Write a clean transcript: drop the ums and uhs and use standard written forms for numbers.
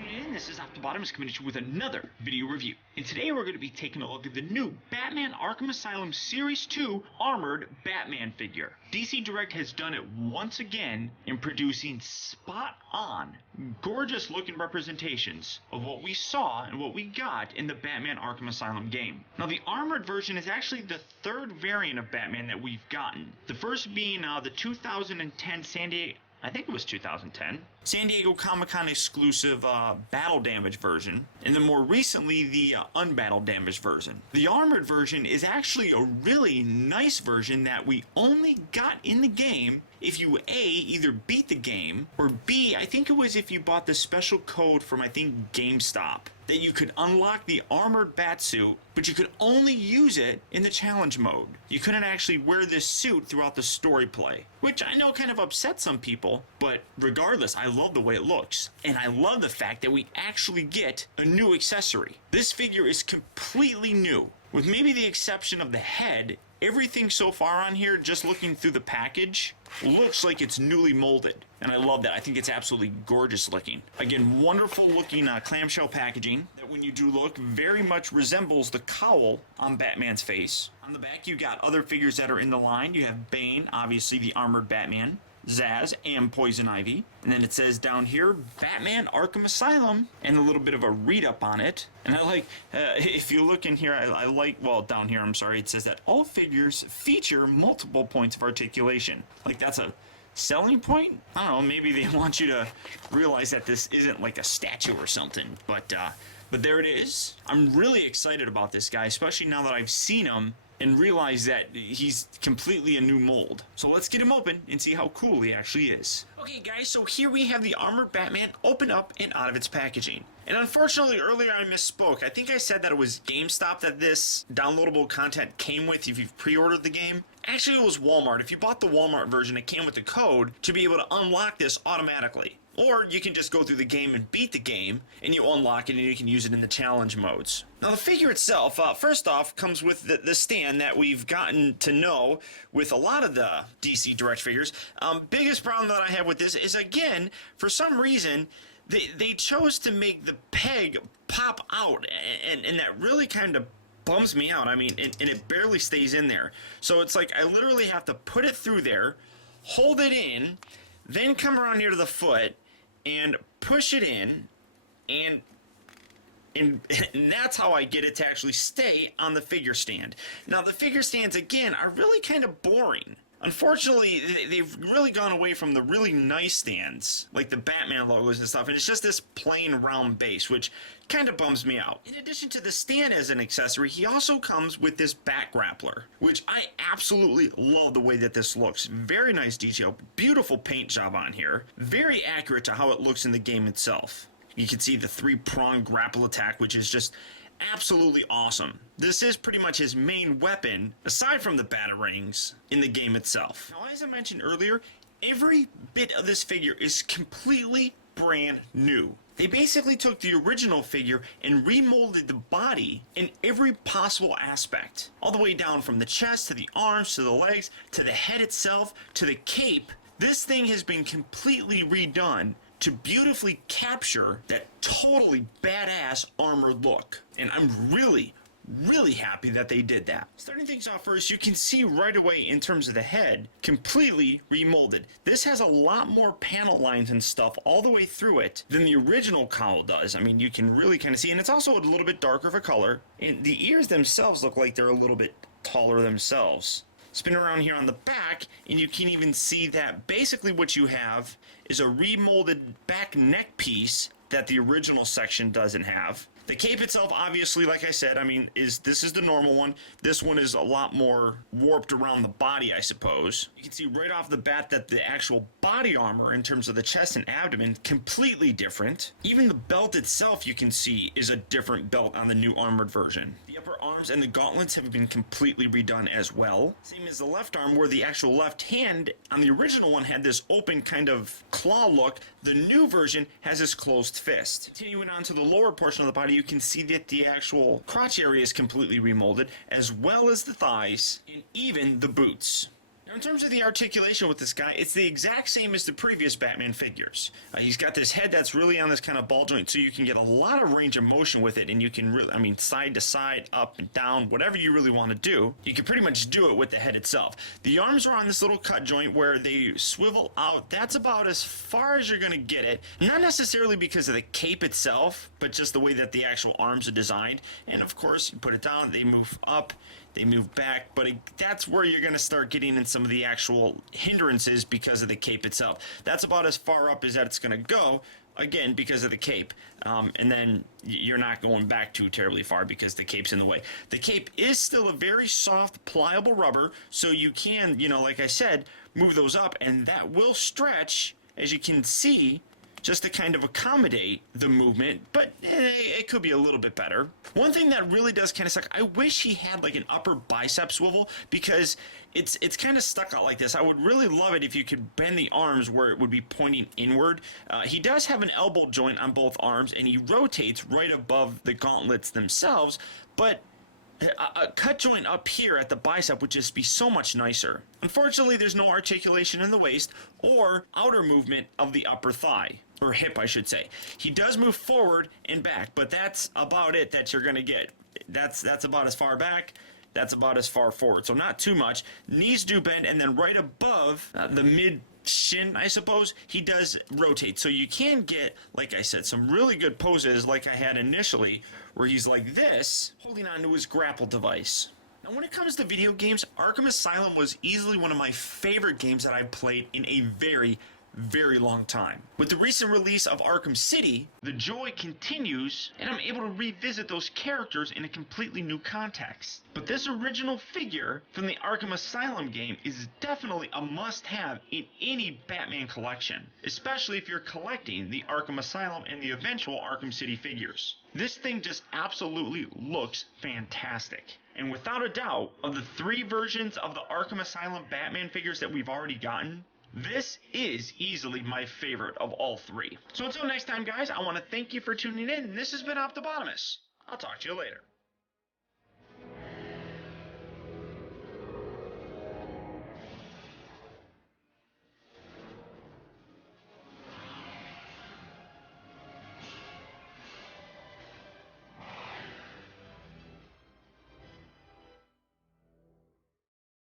tuning in. This is Optibotimus coming at you with another video review. And today we're going to be taking a look at the new Batman Arkham Asylum Series 2 Armored Batman figure. DC Direct has done it once again in producing spot-on, gorgeous-looking representations of what we saw and what we got in the Batman Arkham Asylum game. Now, the armored version is actually the third variant of Batman that we've gotten. The first being the 2010 I think it was 2010. San Diego Comic-Con exclusive battle damage version, and then more recently the unbattle damage version. The armored version is actually a really nice version that we only got in the game if you A, either beat the game, or B, I think it was if you bought the special code from, I think, GameStop, that you could unlock the armored batsuit, but you could only use it in the challenge mode. You couldn't actually wear this suit throughout the story play, which I know kind of upset some people, but regardless, I love the way it looks. And I love the fact that we actually get a new accessory. This figure is completely new. With maybe the exception of the head, everything so far on here, just looking through the package, looks like it's newly molded. And I love that. I think it's absolutely gorgeous looking. Again, wonderful looking clamshell packaging that when you do look very much resembles the cowl on Batman's face. On the back you got other figures that are in the line. You have Bane, obviously the armored Batman, Zaz, and Poison Ivy. And then it says down here, Batman Arkham Asylum, and a little bit of a read-up on it. And I like, if you look in here, I like, well, down here, I'm sorry, it says that all figures feature multiple points of articulation. Like, that's a selling point? I don't know, maybe they want you to realize that this isn't like a statue or something, but there it is. I'm really excited about this guy, especially now that I've seen him and realize that he's completely a new mold. So let's get him open and see how cool he actually is. Okay guys, so here we have the armored Batman open up and out of its packaging. And unfortunately earlier I misspoke. I think I said that it was GameStop that this downloadable content came with if you've pre-ordered the game. Actually it was Walmart. If you bought the Walmart version, it came with the code to be able to unlock this automatically. Or you can just go through the game and beat the game, and you unlock it and you can use it in the challenge modes. Now the figure itself, first off, comes with the stand that we've gotten to know with a lot of the DC Direct figures. Biggest problem that I have with this is, again, for some reason, they chose to make the peg pop out, and that really kind of bums me out. I mean, and it barely stays in there. So it's like I literally have to put it through there, hold it in, then come around here to the foot and push it in, and that's how I get it to actually stay on the figure stand. Now the figure stands, again, are really kind of boring. Unfortunately, they've really gone away from the really nice stands, like the Batman logos and stuff, and it's just this plain round base, which kind of bums me out. In addition to the stand as an accessory, he also comes with this bat grappler, which I absolutely love the way that this looks. Very nice detail, beautiful paint job on here, very accurate to how it looks in the game itself. You can see the three-pronged grapple attack, which is just absolutely awesome. This is pretty much his main weapon, aside from the batarangs, in the game itself. Now, as I mentioned earlier, every bit of this figure is completely brand new. They basically took the original figure and remolded the body in every possible aspect. All the way down from the chest, to the arms, to the legs, to the head itself, to the cape. This thing has been completely redone to beautifully capture that totally badass armored look. And I'm really happy that they did that. Starting things off first, you can see right away in terms of the head, completely remolded. This has a lot more panel lines and stuff all the way through it than the original cowl does. I mean, you can really kind of see, and it's also a little bit darker of a color, and the ears themselves look like they're a little bit taller themselves. Spin around here on the back, and you can even see that basically what you have is a remolded back neck piece that the original section doesn't have. The cape itself, obviously, like I said, I mean, this is the normal one. This one is a lot more warped around the body, I suppose. You can see right off the bat that the actual body armor, in terms of the chest and abdomen, completely different. Even the belt itself, you can see, is a different belt on the new armored version. The upper arms and the gauntlets have been completely redone as well. Same as the left arm, where the actual left hand on the original one had this open kind of claw look. The new version has this closed fist. Continuing on to the lower portion of the body, you can see that the actual crotch area is completely remolded, as well as the thighs and even the boots. Now, in terms of the articulation with this guy, it's the exact same as the previous Batman figures. He's got this head that's really on this kind of ball joint, so you can get a lot of range of motion with it, and you can really, I mean, side to side, up and down, whatever you really want to do, you can pretty much do it with the head itself. The arms are on this little cut joint where they swivel out. That's about as far as you're going to get it. Not necessarily because of the cape itself, but just the way that the actual arms are designed. And of course, you put it down, they move up, they move back, but that's where you're going to start getting in some of the actual hindrances because of the cape itself. That's about as far up as that it's going to go, again, because of the cape. And then you're not going back too terribly far because the cape's in the way. The cape is still a very soft, pliable rubber, so you can, you know, like I said, move those up, and that will stretch, as you can see, just to kind of accommodate the movement, but it could be a little bit better. One thing that really does kind of suck, I wish he had like an upper bicep swivel, because it's kind of stuck out like this. I would really love it if you could bend the arms where it would be pointing inward. He does have an elbow joint on both arms, and he rotates right above the gauntlets themselves, but a cut joint up here at the bicep would just be so much nicer. Unfortunately, there's no articulation in the waist or outer movement of the upper thigh, or hip, I should say. He does move forward and back, but that's about it that you're going to get. That's about as far back, that's about as far forward, so not too much. Knees do bend, and then right above the mid shin, I suppose, he does rotate. So you can get, like I said, some really good poses like I had initially, where he's like this, holding on to his grapple device. Now, when it comes to video games, Arkham Asylum was easily one of my favorite games that I've played in a very long time. With the recent release of Arkham City, the joy continues, and I'm able to revisit those characters in a completely new context. But this original figure from the Arkham Asylum game is definitely a must-have in any Batman collection, especially if you're collecting the Arkham Asylum and the eventual Arkham City figures. This thing just absolutely looks fantastic. And without a doubt, of the 3 versions of the Arkham Asylum Batman figures that we've already gotten, this is easily my favorite of all 3. So until next time, guys, I want to thank you for tuning in, and this has been Optibotimus. I'll talk to you later.